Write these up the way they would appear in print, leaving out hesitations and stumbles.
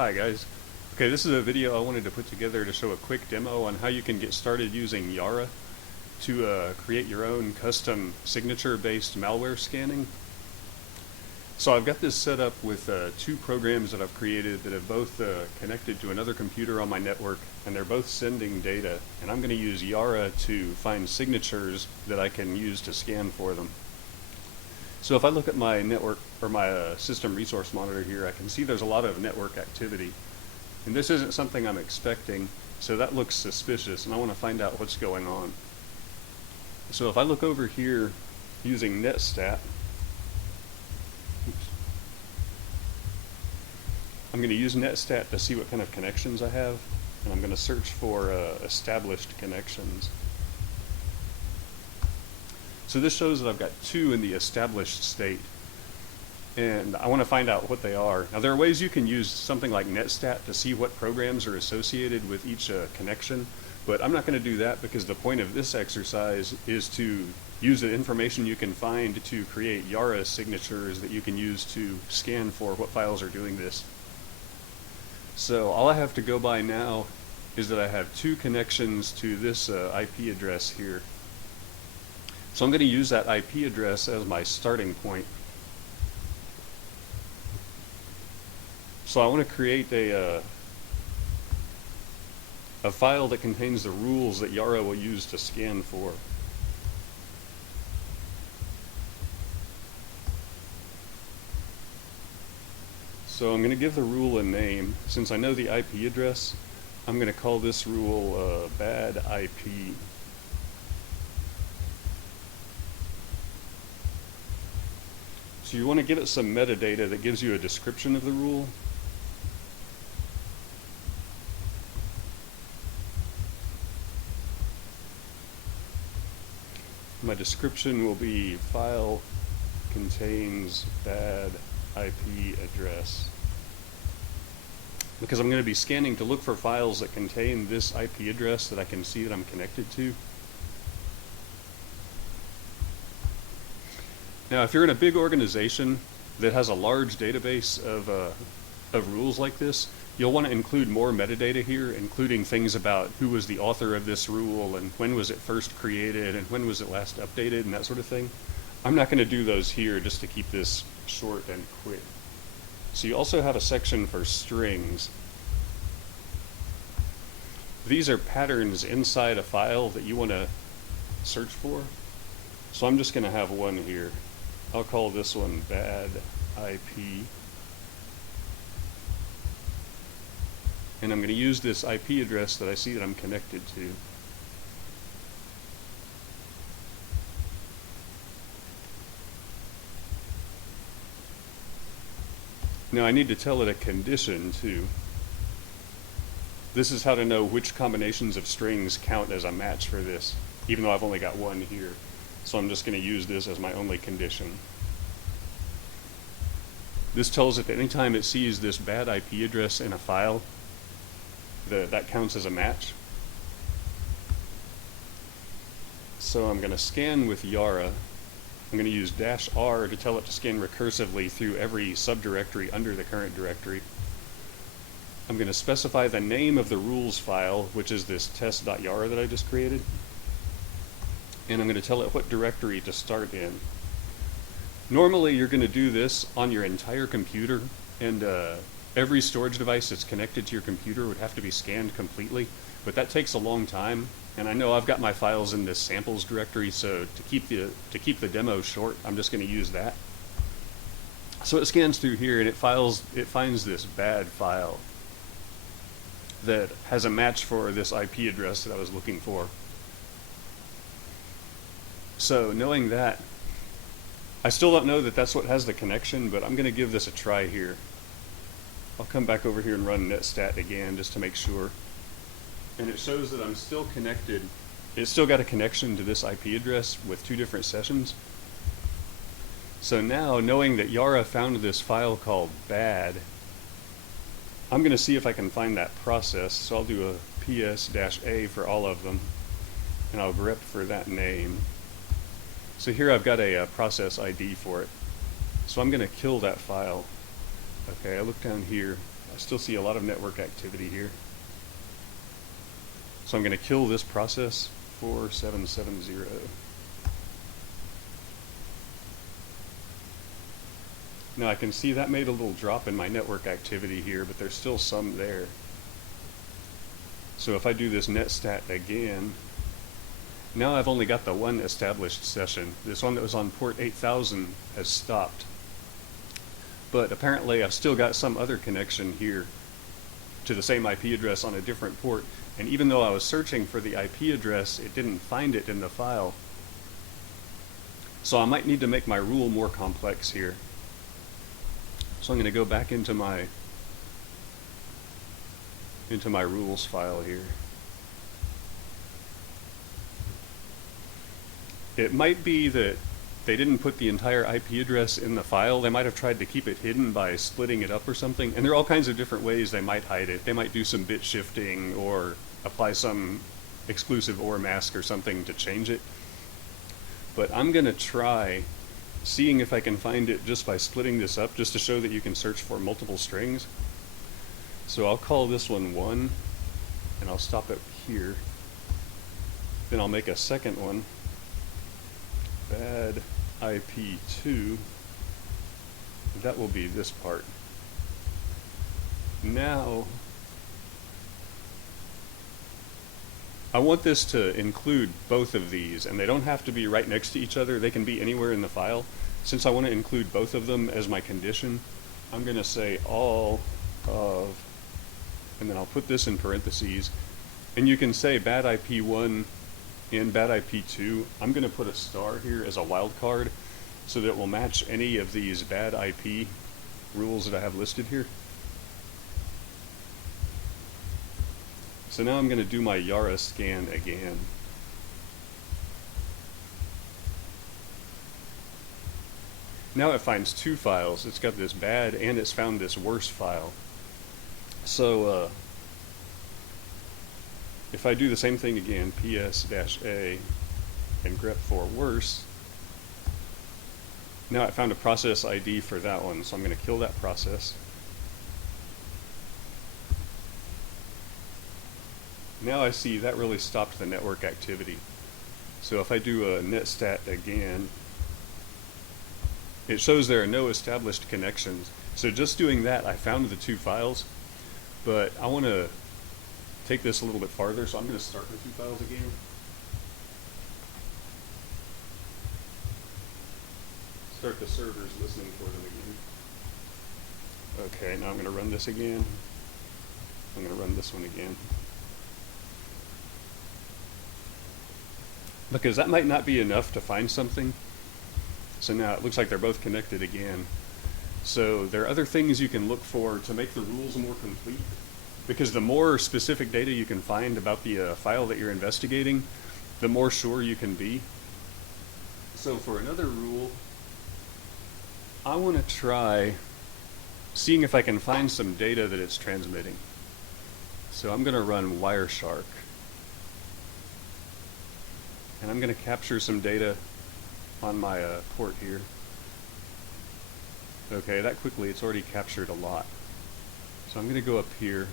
Hi guys. Okay, this is a video I wanted to put together to show a quick demo on how you can get started using Yara to create your own custom signature-based malware scanning. So I've got this set up with two programs that I've created that have both connected to another computer on my network, and they're both sending data, and I'm going to use Yara to find signatures that I can use to scan for them. So if I look at my network or my system resource monitor here, I can see there's a lot of network activity. And this isn't something I'm expecting, so that looks suspicious, and I want to find out what's going on. So if I look over here using netstat, I'm going to use netstat to see what kind of connections I have, and I'm going to search for established connections. So this shows that I've got two in the established state, and I want to find out what they are. Now there are ways you can use something like netstat to see what programs are associated with each connection, but I'm not going to do that because the point of this exercise is to use the information you can find to create Yara signatures that you can use to scan for what files are doing this. So all I have to go by now is that I have two connections to this IP address here. So I'm going to use that IP address as my starting point. So I want to create a file that contains the rules that Yara will use to scan for. So I'm going to give the rule a name. Since I know the IP address, I'm going to call this rule bad IP. So you want to give it some metadata that gives you a description of the rule. My description will be file contains bad IP address, because I'm going to be scanning to look for files that contain this IP address that I can see that I'm connected to. Now, if you're in a big organization that has a large database of rules like this, you'll want to include more metadata here, including things about who was the author of this rule and when was it first created and when was it last updated and that sort of thing. I'm not going to do those here just to keep this short and quick. So you also have a section for strings. These are patterns inside a file that you want to search for. So I'm just going to have one here. I'll call this one bad IP. And I'm going to use this IP address that I see that I'm connected to. Now I need to tell it a condition too. This is how to know which combinations of strings count as a match for this, even though I've only got one here. So I'm just going to use this as my only condition. This tells it that anytime it sees this bad IP address in a file, that counts as a match. So I'm going to scan with Yara. I'm going to use -R to tell it to scan recursively through every subdirectory under the current directory. I'm going to specify the name of the rules file, which is this test.yara that I just created. And I'm going to tell it what directory to start in. Normally you're going to do this on your entire computer, and every storage device that's connected to your computer would have to be scanned completely, but that takes a long time, and I know I've got my files in this samples directory, so to keep the demo short, I'm just going to use that. So it scans through here and it finds this bad file that has a match for this IP address that I was looking for. So knowing that, I still don't know that that's what has the connection, but I'm going to give this a try here. I'll come back over here and run netstat again just to make sure. And it shows that I'm still connected. It's still got a connection to this IP address with two different sessions. So now, knowing that Yara found this file called bad, I'm going to see if I can find that process. So I'll do a ps-a for all of them, and I'll grep for that name. So here I've got a process ID for it. So I'm going to kill that file. Okay, I look down here, I still see a lot of network activity here. So I'm going to kill this process 4770. Now I can see that made a little drop in my network activity here, but there's still some there. So if I do this netstat again, now I've only got the one established session. This one that was on port 8000 has stopped. But apparently I've still got some other connection here to the same IP address on a different port. And even though I was searching for the IP address, it didn't find it in the file. So I might need to make my rule more complex here. So I'm going to go back into my rules file here. It might be that they didn't put the entire IP address in the file. They might have tried to keep it hidden by splitting it up or something. And there are all kinds of different ways they might hide it. They might do some bit shifting or apply some exclusive OR mask or something to change it. But I'm going to try seeing if I can find it just by splitting this up, just to show that you can search for multiple strings. So I'll call this one 1, and I'll stop it here. Then I'll make a second one, bad IP2. That will be this part. Now, I want this to include both of these, and they don't have to be right next to each other. They can be anywhere in the file. Since I want to include both of them as my condition, I'm going to say all of, and then I'll put this in parentheses, and you can say bad IP1 and bad IP2. I'm going to put a star here as a wildcard so that it will match any of these bad IP rules that I have listed here. So now I'm going to do my yara scan again. Now it finds two files. It's got this bad and it's found this worse file. So if I do the same thing again, ps-a and grep for worse, now it found a process ID for that one, so I'm going to kill that process. Now I see that really stopped the network activity. So if I do a netstat again, it shows there are no established connections. So just doing that, I found the two files, but I want to take this a little bit farther, so I'm going to start the two files again. Start the servers listening for them again. Okay, now I'm going to run this again. I'm going to run this one again. Because that might not be enough to find something. So now it looks like they're both connected again. So there are other things you can look for to make the rules more complete. Because the more specific data you can find about the file that you're investigating, the more sure you can be. So for another rule, I want to try seeing if I can find some data that it's transmitting. So I'm going to run wireshark. And I'm going to capture some data on my port here. Okay, that quickly, it's already captured a lot. So I'm going to go up here.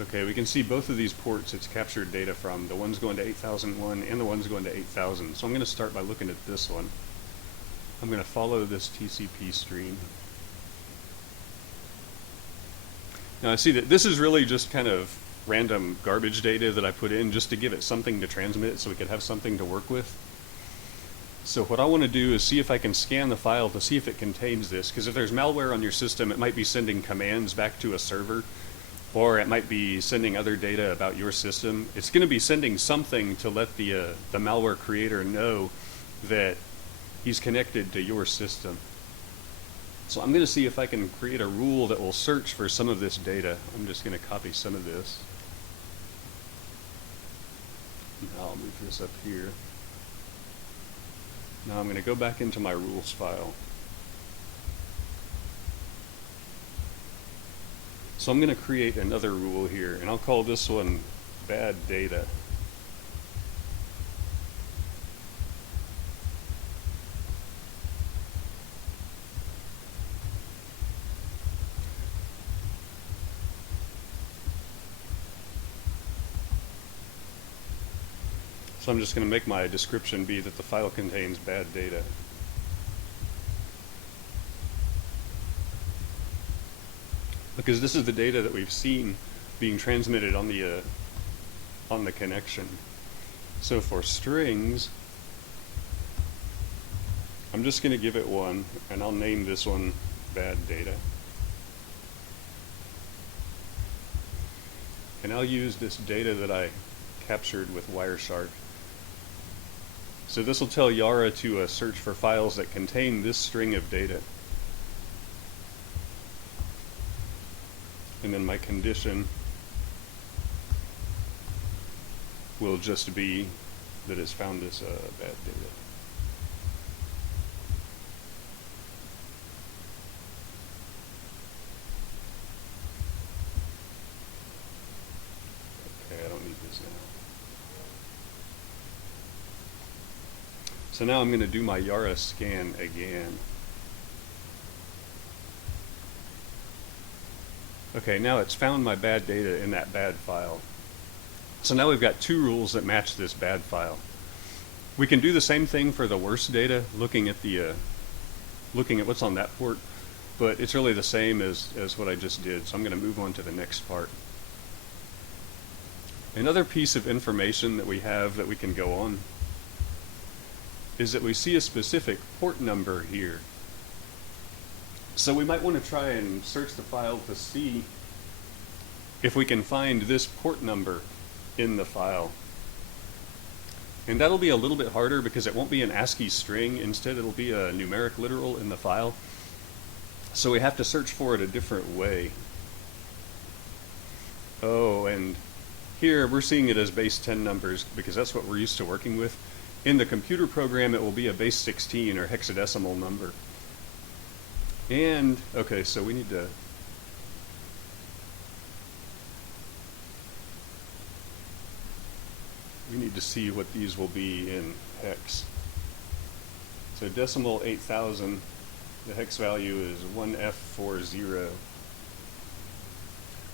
Okay, we can see both of these ports it's captured data from. The one's going to 8001 and the one's going to 8000. So I'm going to start by looking at this one. I'm going to follow this TCP stream. Now I see that this is really just kind of random garbage data that I put in just to give it something to transmit so we could have something to work with. So what I want to do is see if I can scan the file to see if it contains this, because if there's malware on your system, it might be sending commands back to a server, or it might be sending other data about your system. It's going to be sending something to let the malware creator know that he's connected to your system. So I'm going to see if I can create a rule that will search for some of this data. I'm just going to copy some of this. Now I'll move this up here. Now I'm going to go back into my rules file. So I'm going to create another rule here, and I'll call this one bad data. So I'm just going to make my description be that the file contains bad data. Because this is the data that we've seen being transmitted on the connection. So for strings, I'm just going to give it one, and I'll name this one bad data. And I'll use this data that I captured with wireshark. So this will tell Yara to search for files that contain this string of data. And then my condition will just be that it's found this bad data. Okay, I don't need this now. So now I'm going to do my Yara scan again. Okay, now it's found my bad data in that bad file. So now we've got two rules that match this bad file. We can do the same thing for the worst data, looking at what's on that port, but it's really the same as what I just did. So I'm going to move on to the next part. Another piece of information that we have that we can go on is that we see a specific port number here. So we might want to try and search the file to see if we can find this port number in the file. And that'll be a little bit harder because it won't be an ASCII string. Instead, it'll be a numeric literal in the file. So we have to search for it a different way. Oh, and here we're seeing it as base 10 numbers because that's what we're used to working with. In the computer program, it will be a base 16 or hexadecimal number. And, okay, so we need to see what these will be in hex. So decimal 8000, the hex value is 1F40.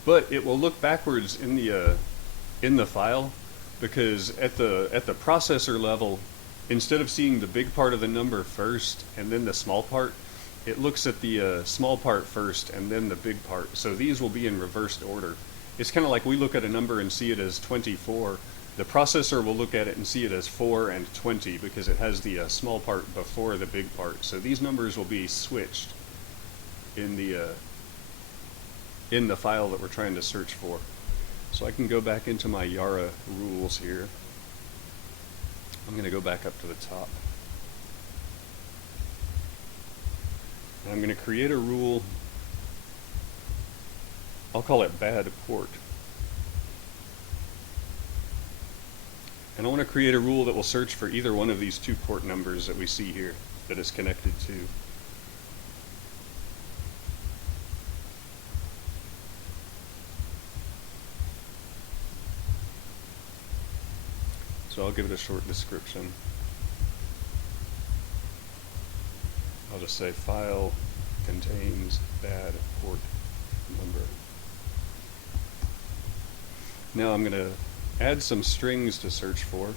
But it will look backwards in the file because at the processor level, instead of seeing the big part of the number first and then the small part, it looks at the small part first and then the big part. So these will be in reversed order. It's kind of like we look at a number and see it as 24. The processor will look at it and see it as 4 and 20 because it has the small part before the big part. So these numbers will be switched in the file that we're trying to search for. So I can go back into my Yara rules here. I'm going to go back up to the top. And I'm going to create a rule. I'll call it bad port. And I want to create a rule that will search for either one of these two port numbers that we see here that it's connected to. So I'll give it a short description. I'll just say file contains bad port number. Now I'm going to add some strings to search for,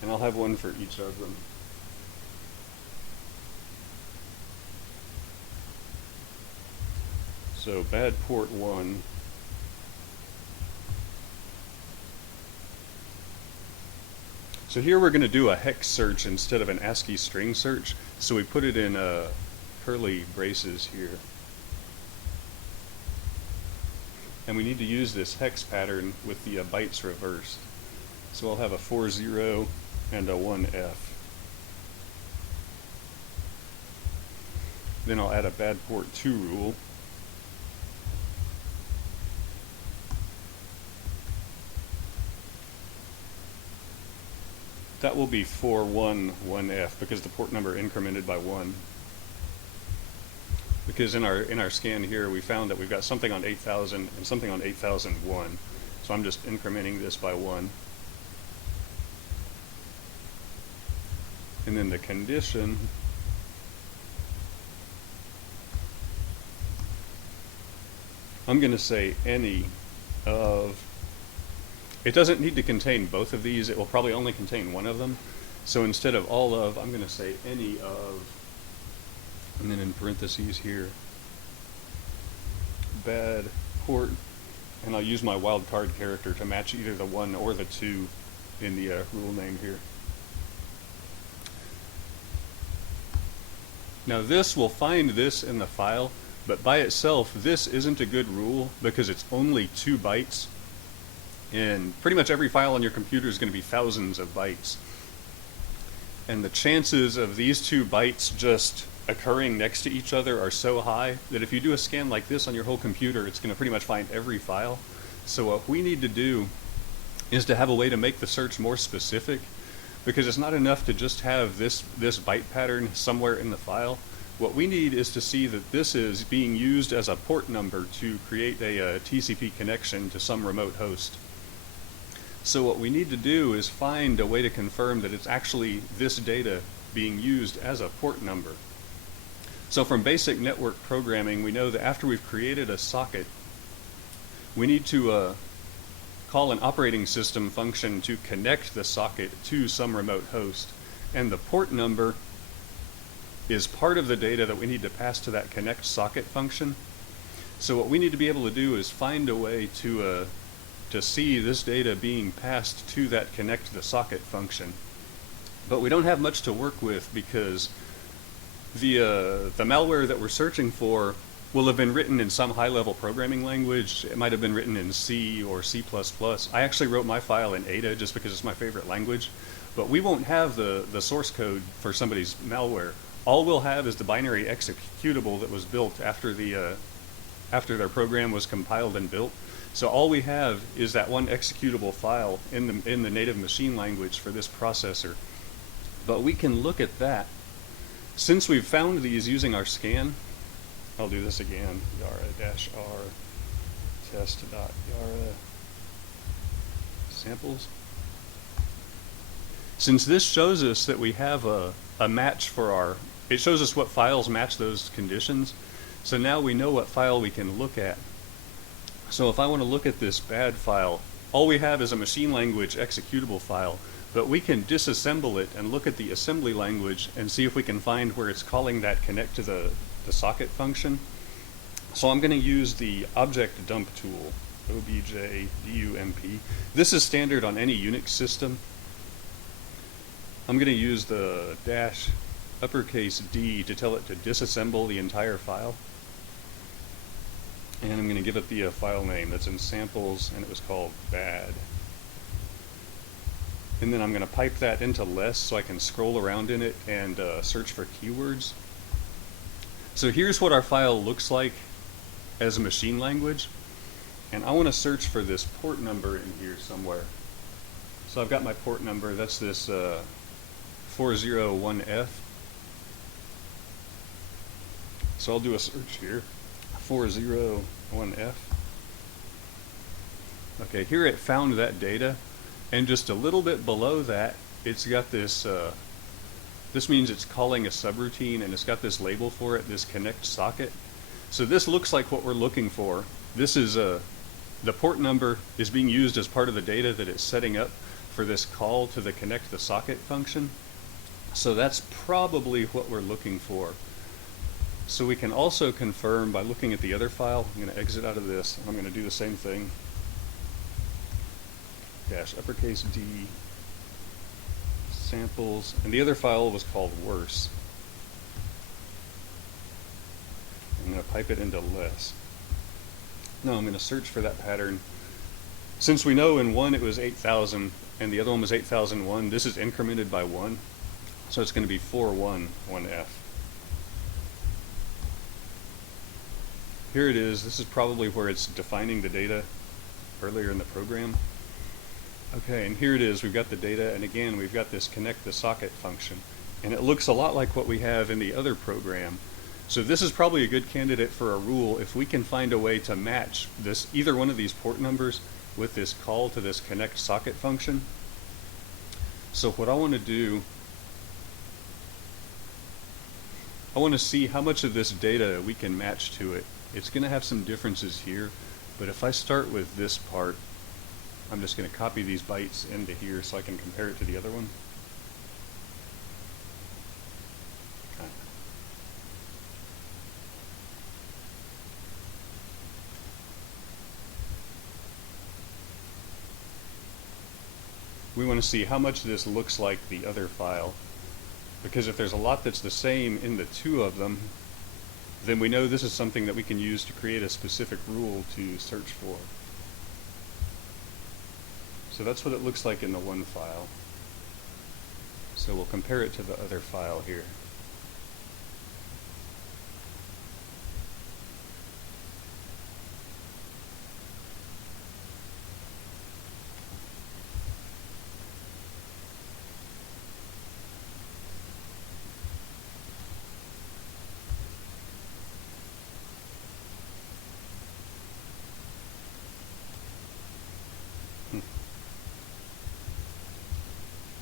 and I'll have one for each of them. So bad port 1. So here we're going to do a hex search instead of an ASCII string search. So we put it in curly braces here. And we need to use this hex pattern with the bytes reversed. So I'll have a 40 and a 1F. Then I'll add a bad port 2 rule. That will be 411F because the port number incremented by 1. Because in our scan here we found that we've got something on 8000 and something on 8001. So I'm just incrementing this by 1. And then the condition I'm going to say any of, It doesn't need to contain both of these. It will probably only contain one of them. So instead of all of, I'm going to say any of, and then in parentheses here, bad port, and I'll use my wildcard character to match either the 1 or the 2 in the rule name here. Now this will find this in the file, but by itself this isn't a good rule because it's only 2 bytes, and pretty much every file on your computer is going to be thousands of bytes. And the chances of these 2 bytes just occurring next to each other are so high that if you do a scan like this on your whole computer, it's going to pretty much find every file. So what we need to do is to have a way to make the search more specific, because it's not enough to just have this byte pattern somewhere in the file. What we need is to see that this is being used as a port number to create a TCP connection to some remote host. So what we need to do is find a way to confirm that it's actually this data being used as a port number. So from basic network programming, we know that after we've created a socket, we need to call an operating system function to connect the socket to some remote host. And the port number is part of the data that we need to pass to that connect socket function. So what we need to be able to do is find a way to see this data being passed to that connect the socket function. But we don't have much to work with because the malware that we're searching for will have been written in some high-level programming language. It might have been written in C or C++. I actually wrote my file in Ada just because it's my favorite language. But we won't have the source code for somebody's malware. All we'll have is the binary executable that was built after their program was compiled and built. So all we have is that one executable file in the native machine language for this processor. But we can look at that. Since we've found these using our scan, I'll do this again, yara-r test.yara samples. Since this shows us that we have a match for it shows us what files match those conditions, so now we know what file we can look at. So if I want to look at this bad file, all we have is a machine language executable file, but we can disassemble it and look at the assembly language and see if we can find where it's calling that connect to the socket function. So I'm going to use the object dump tool, objdump. This is standard on any Unix system. I'm going to use the -D to tell it to disassemble the entire file. And I'm going to give it the file name that's in samples, and it was called bad. And then I'm going to pipe that into less so I can scroll around in it and search for keywords. So here's what our file looks like as a machine language. And I want to search for this port number in here somewhere. So I've got my port number, that's this 401F. So I'll do a search here, 401F. Okay, here it found that data, and just a little bit below that, it's got this, this means it's calling a subroutine, and it's got this label for it, this connect socket. So this looks like what we're looking for. This is the port number is being used as part of the data that it's setting up for this call to the connect the socket function. So that's probably what we're looking for. So we can also confirm by looking at the other file. I'm going to exit out of this, and I'm going to do the same thing. -D samples, and the other file was called worse. I'm going to pipe it into less. Now I'm going to search for that pattern. Since we know in one it was 8,000 and the other one was 8001, this is incremented by 1. So it's going to be 411F. Here it is. This is probably where it's defining the data earlier in the program. Okay, and here it is. We've got the data, and again, we've got this connect the socket function. And it looks a lot like what we have in the other program. So this is probably a good candidate for a rule if we can find a way to match this, either one of these port numbers with this call to this connect socket function. So what I want to do, I want to see how much of this data we can match to it. It's going to have some differences here, but if I start with this part, I'm just going to copy these bytes into here so I can compare it to the other one. We want to see how much this looks like the other file, because if there's a lot that's the same in the two of them, then we know this is something that we can use to create a specific rule to search for. So that's what it looks like in the one file. So we'll compare it to the other file here.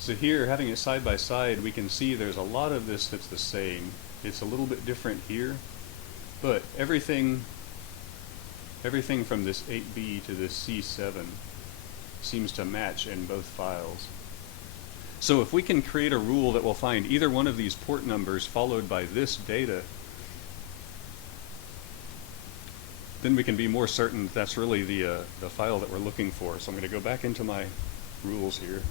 So here, having it side by side, we can see there's a lot of this that's the same. It's a little bit different here, but everything from this 8B to this C7 seems to match in both files. So if we can create a rule that will find either one of these port numbers followed by this data, then we can be more certain that that's really the file that we're looking for. So I'm going to go back into my rules here.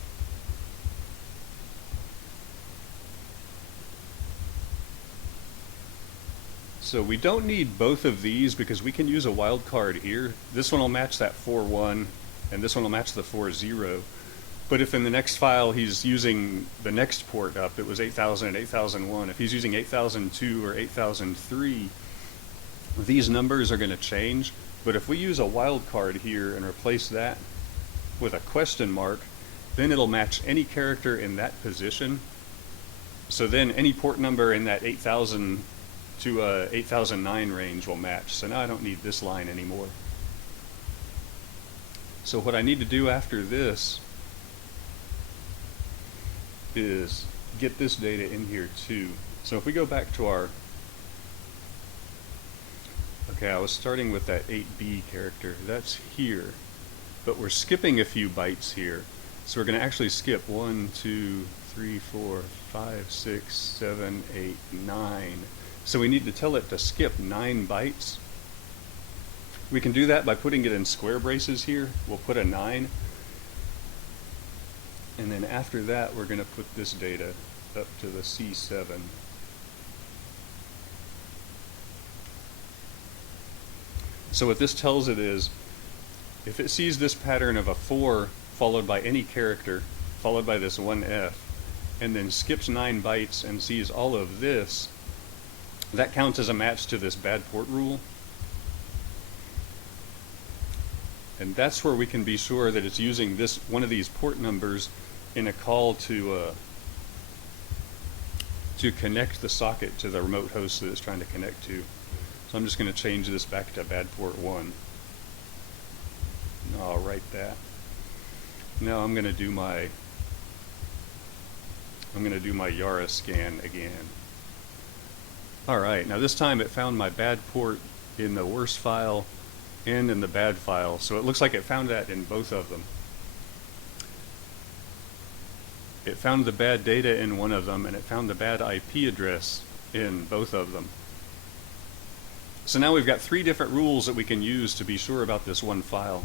So we don't need both of these because we can use a wildcard here. This one will match that 4.1 and this one will match the 4.0. But if in the next file he's using the next port up, it was 8000 and 8001, if he's using 8002 or 8003, these numbers are going to change. But if we use a wildcard here and replace that with a question mark, then it'll match any character in that position. So then any port number in that 8000 to 8009 range will match. So now I don't need this line anymore. So what I need to do after this is get this data in here too. So if we go back to our, okay, I was starting with that 8B character. That's here, but we're skipping a few bytes here. So we're going to actually skip 1, 2, 3, 4, 5, 6, 7, 8, 9. So we need to tell it to skip 9 bytes. We can do that by putting it in square braces here. We'll put a 9. And then after that, we're going to put this data up to the C7. So what this tells it is, if it sees this pattern of a 4 followed by any character, followed by this 1F, and then skips 9 bytes and sees all of this, that counts as a match to this bad port rule. And that's where we can be sure that it's using this one of these port numbers in a call to connect the socket to the remote host that it's trying to connect to. So I'm just going to change this back to bad port 1. I'll write that. Now I'm going to do my yara scan again. Alright, now this time it found my bad port in the worst file and in the bad file, so it looks like it found that in both of them. It found the bad data in one of them, and it found the bad IP address in both of them. So now we've got 3 different rules that we can use to be sure about this one file.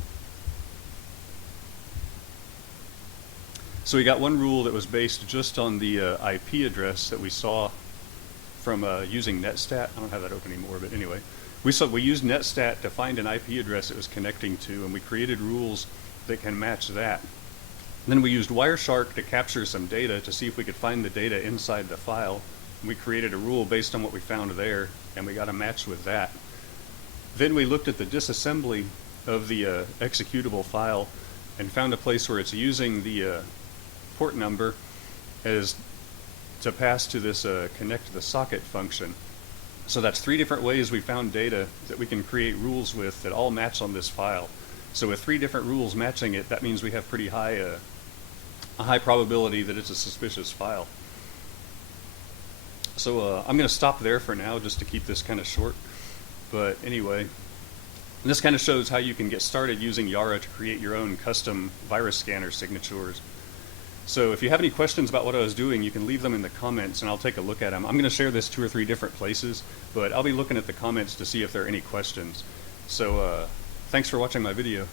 So we got one rule that was based just on the IP address that we saw from using netstat. I don't have that open anymore, but anyway. We used netstat to find an IP address it was connecting to, and we created rules that can match that. Then we used wireshark to capture some data to see if we could find the data inside the file. And we created a rule based on what we found there, and we got a match with that. Then we looked at the disassembly of the executable file and found a place where it's using the port number as to pass to this connect to the socket function. So that's 3 different ways we found data that we can create rules with that all match on this file. So with 3 different rules matching it, that means we have pretty high a high probability that it's a suspicious file. So I'm going to stop there for now just to keep this kind of short. But anyway, And this kind of shows how you can get started using Yara to create your own custom virus scanner signatures. So if you have any questions about what I was doing, you can leave them in the comments and I'll take a look at them. I'm going to share this 2 or 3 different places, but I'll be looking at the comments to see if there are any questions. So thanks for watching my video.